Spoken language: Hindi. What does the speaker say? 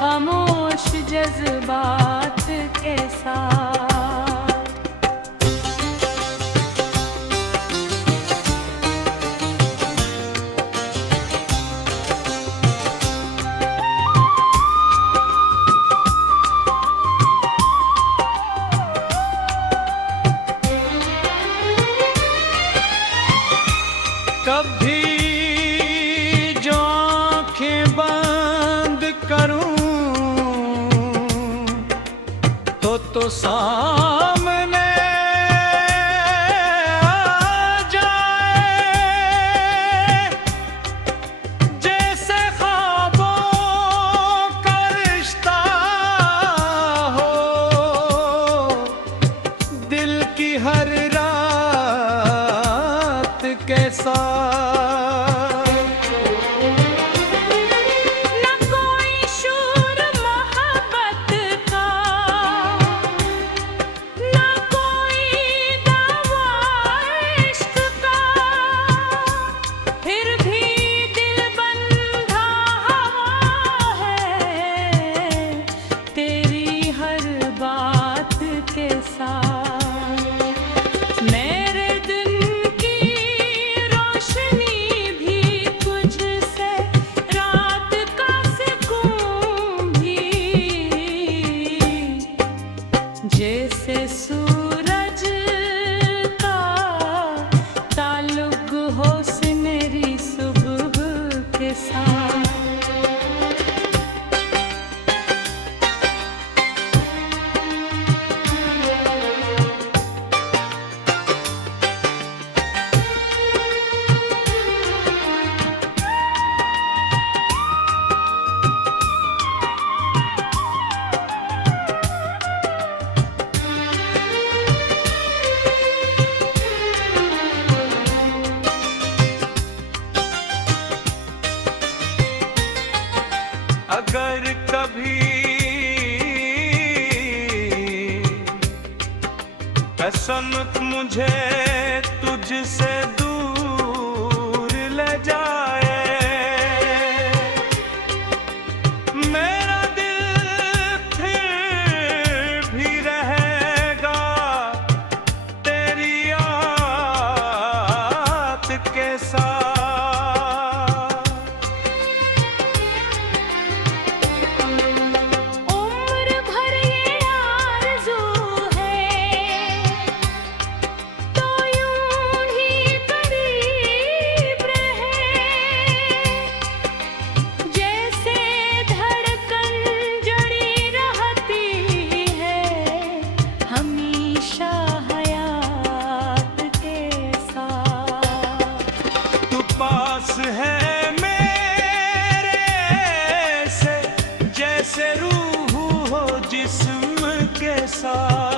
खामोश जज्बात के साथ। कभी जो आँखें बंद करूं तो सामने आ जाए, जैसे ख्वाबों का रिश्ता हो, दिल की हर रात के साथ। जैसे सूरज का ताल्लुक हो सुनहरी सुबह के साथ। अगर कभी किस्मत मुझे तुझसे दूर ले जाए, मेरा दिल फिर भी रहेगा तेरी याद के साथ। पास है मेरे से जैसे रूह हो जिस्म के साथ।